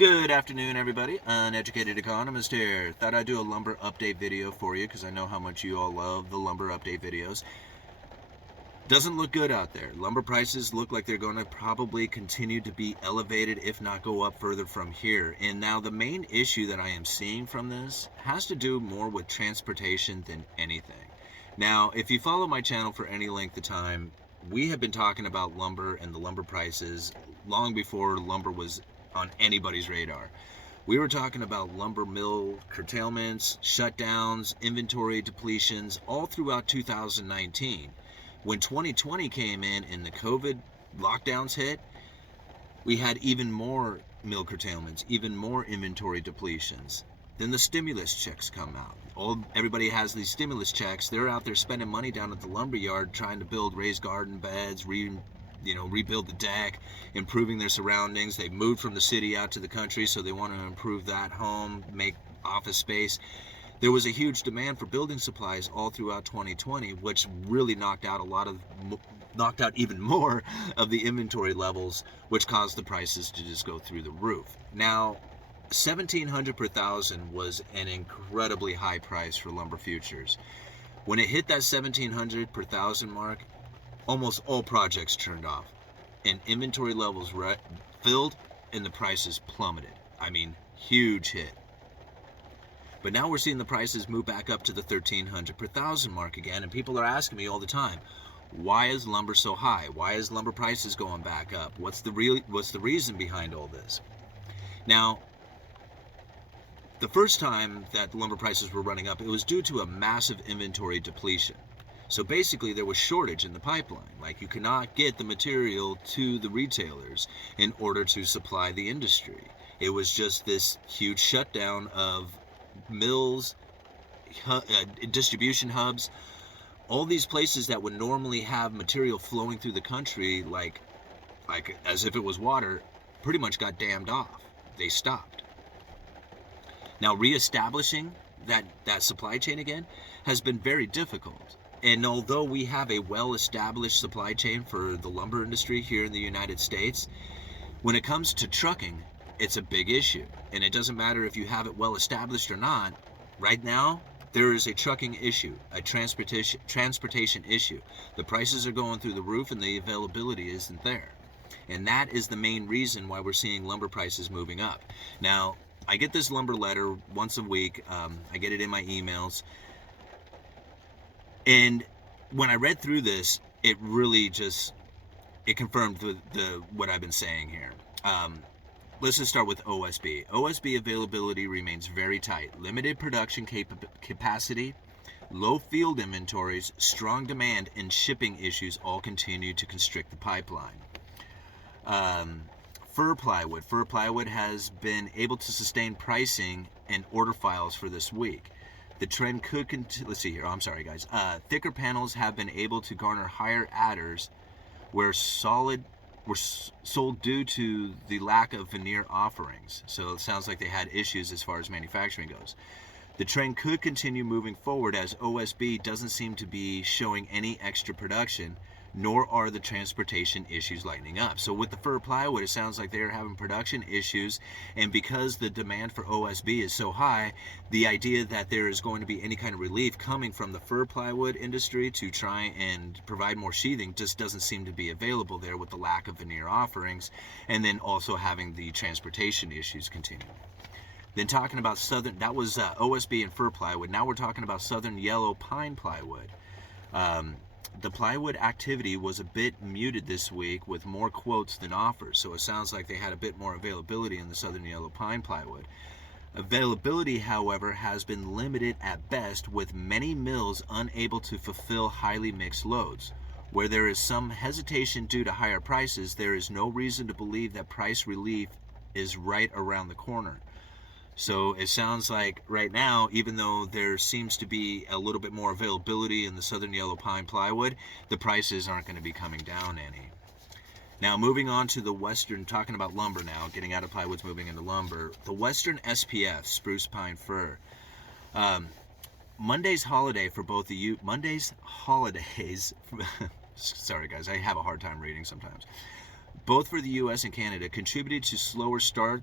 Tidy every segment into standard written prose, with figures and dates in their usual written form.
Good afternoon, everybody. Uneducated economist here. Thought I'd do a lumber update video for you because I know how much you all love the lumber update videos. Doesn't look good out there. Lumber prices look like they're going to probably continue to be elevated, if not go up further from here. And now the main issue that I am seeing from this has to do more with transportation than anything. Now, if you follow my channel for any length of time, we have been talking about lumber and the lumber prices long before lumber was on anybody's radar. We were talking about lumber mill curtailments, shutdowns, inventory depletions all throughout 2019. When 2020 came in and the COVID lockdowns hit, we had even more mill curtailments, even more inventory depletions. Then the stimulus checks come out. Everybody has these stimulus checks. They're out there spending money down at the lumber yard trying to build raised garden beds, rebuild the deck, improving their surroundings. They moved from the city out to the country, so they want to improve that home, make office space. There was a huge demand for building supplies all throughout 2020, which really knocked out even more of the inventory levels, which caused the prices to just go through the roof. Now, $1,700 per thousand was an incredibly high price for lumber futures. When it hit that $1,700 per thousand mark, almost all projects turned off, and inventory levels filled, and the prices plummeted. I mean, huge hit. But now we're seeing the prices move back up to the $1,300 per thousand mark again, and people are asking me all the time, why is lumber so high? Why is lumber prices going back up? What's the reason behind all this? Now, the first time that lumber prices were running up, it was due to a massive inventory depletion. So basically there was shortage in the pipeline. Like, you cannot get the material to the retailers in order to supply the industry. It was just this huge shutdown of mills, distribution hubs, all these places that would normally have material flowing through the country like as if it was water, pretty much got dammed off. They stopped. Now, reestablishing that supply chain again has been very difficult. And although we have a well-established supply chain for the lumber industry here in the United States, when it comes to trucking, it's a big issue. And it doesn't matter if you have it well-established or not. Right now, there is a trucking issue, a transportation issue. The prices are going through the roof and the availability isn't there. And that is the main reason why we're seeing lumber prices moving up. Now, I get this lumber letter once a week. I get it in my emails. And when I read through this, it really it confirmed what I've been saying here. Let's just start with OSB. OSB availability remains very tight. Limited production capacity, low field inventories, strong demand, and shipping issues all continue to constrict the pipeline. Fir plywood. Fir plywood has been able to sustain pricing and order files for this week. The trend could continue. Let's see here. Oh, I'm sorry, guys. Thicker panels have been able to garner higher adders were sold due to the lack of veneer offerings. So it sounds like they had issues as far as manufacturing goes. The trend could continue moving forward as OSB doesn't seem to be showing any extra production, nor are the transportation issues lightening up. So with the fir plywood, it sounds like they're having production issues, and because the demand for OSB is so high, the idea that there is going to be any kind of relief coming from the fir plywood industry to try and provide more sheathing just doesn't seem to be available there with the lack of veneer offerings, and then also having the transportation issues continue. Then talking about that was OSB and fir plywood. Now we're talking about southern yellow pine plywood. The plywood activity was a bit muted this week with more quotes than offers, so it sounds like they had a bit more availability in the southern yellow pine plywood. Availability, however, has been limited at best, with many mills unable to fulfill highly mixed loads. Where there is some hesitation due to higher prices, there is no reason to believe that price relief is right around the corner. So it sounds like right now, even though there seems to be a little bit more availability in the southern yellow pine plywood, the prices aren't going to be coming down any. Now, moving on to the western, talking about lumber now, getting out of plywoods, moving into lumber. The western SPF, spruce pine fir. Monday's holidays, sorry guys, I have a hard time reading sometimes. Both for the US and Canada, contributed to slower start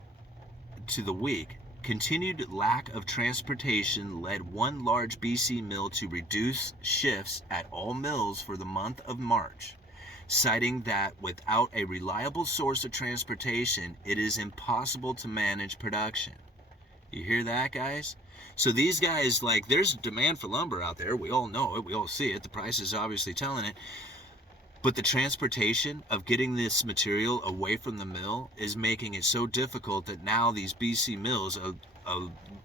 to the week. Continued lack of transportation led one large BC mill to reduce shifts at all mills for the month of March, citing that without a reliable source of transportation, it is impossible to manage production. You hear that, guys? So these guys, like, there's demand for lumber out there. We all know it. We all see it. The price is obviously telling it. But the transportation of getting this material away from the mill is making it so difficult that now these BC mills,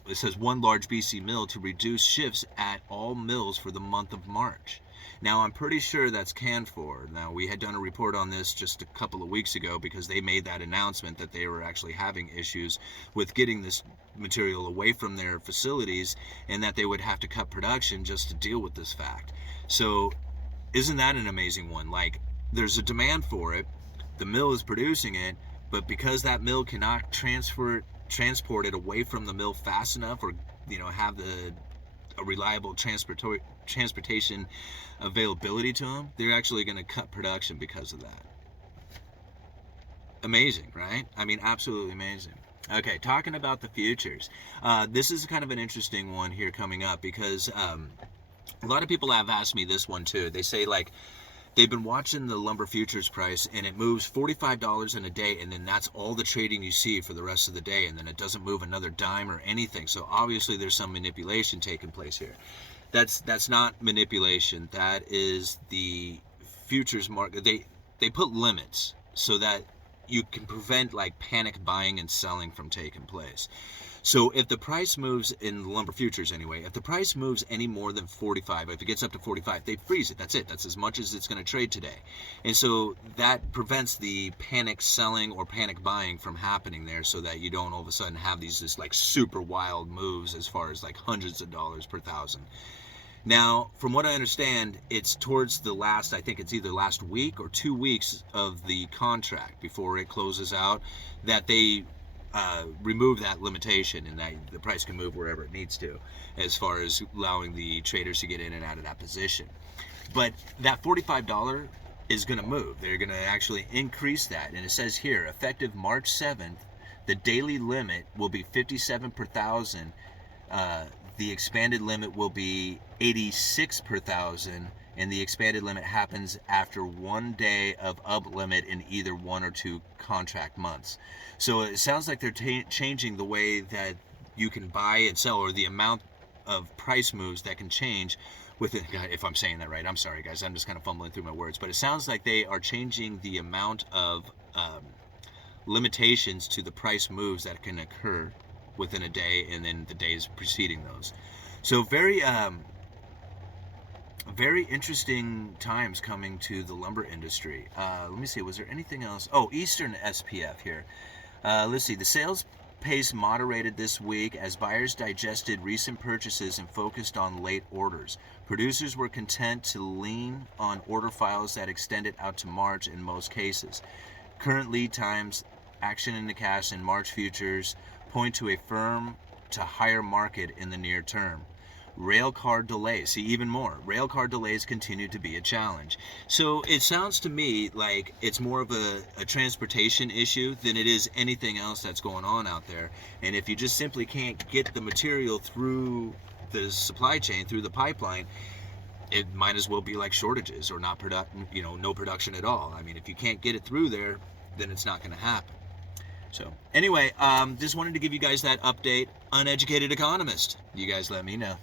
it says one large BC mill to reduce shifts at all mills for the month of March. Now, I'm pretty sure that's Canfor. Now, we had done a report on this just a couple of weeks ago because they made that announcement that they were actually having issues with getting this material away from their facilities and that they would have to cut production just to deal with this fact. So, isn't that an amazing one? Like, there's a demand for it, the mill is producing it, but because that mill cannot transport it away from the mill fast enough, or have a reliable transportation availability to them, they're actually going to cut production because of that. Amazing, right? I mean, absolutely amazing. Okay, talking about the futures. This is kind of an interesting one here coming up because a lot of people have asked me this one too. They say, like, they've been watching the lumber futures price and it moves $45 in a day, and then that's all the trading you see for the rest of the day, and then it doesn't move another dime or anything. So obviously there's some manipulation taking place here. That's not manipulation. That is the futures market. They put limits so that you can prevent, like, panic buying and selling from taking place. So if the price moves in the lumber futures anyway, if the price moves any more than 45, if it gets up to 45, they freeze it. That's it. That's as much as it's going to trade today. And so that prevents the panic selling or panic buying from happening there, so that you don't all of a sudden have these just like super wild moves as far as like hundreds of dollars per thousand. Now, from what I understand, it's towards the last, I think it's either last week or 2 weeks of the contract before it closes out, that they remove that limitation, and that the price can move wherever it needs to, as far as allowing the traders to get in and out of that position. But that $45 is going to move. They're going to actually increase that, and it says here, effective March 7th, the daily limit will be 57 per thousand. The expanded limit will be 86 per thousand, and the expanded limit happens after 1 day of up limit in either 1 or 2 contract months. So it sounds like they're changing the way that you can buy and sell, or the amount of price moves that can change with it. If I'm saying that right, I'm sorry guys, I'm just kind of fumbling through my words, but it sounds like they are changing the amount of limitations to the price moves that can occur within a day and then the days preceding those. So very interesting times coming to the lumber industry. Let me see, was there anything else? Oh, Eastern SPF here. Let's see, the sales pace moderated this week as buyers digested recent purchases and focused on late orders. Producers were content to lean on order files that extended out to March in most cases. Current lead times, action in the cash, and March futures point to a firm to higher market in the near term. Rail car delays, see, even more. Rail car delays continue to be a challenge. So it sounds to me like it's more of a transportation issue than it is anything else that's going on out there. And if you just simply can't get the material through the supply chain, through the pipeline, it might as well be like shortages or no production at all. I mean, if you can't get it through there, then it's not going to happen. So anyway, just wanted to give you guys that update. Uneducated economist. You guys let me know.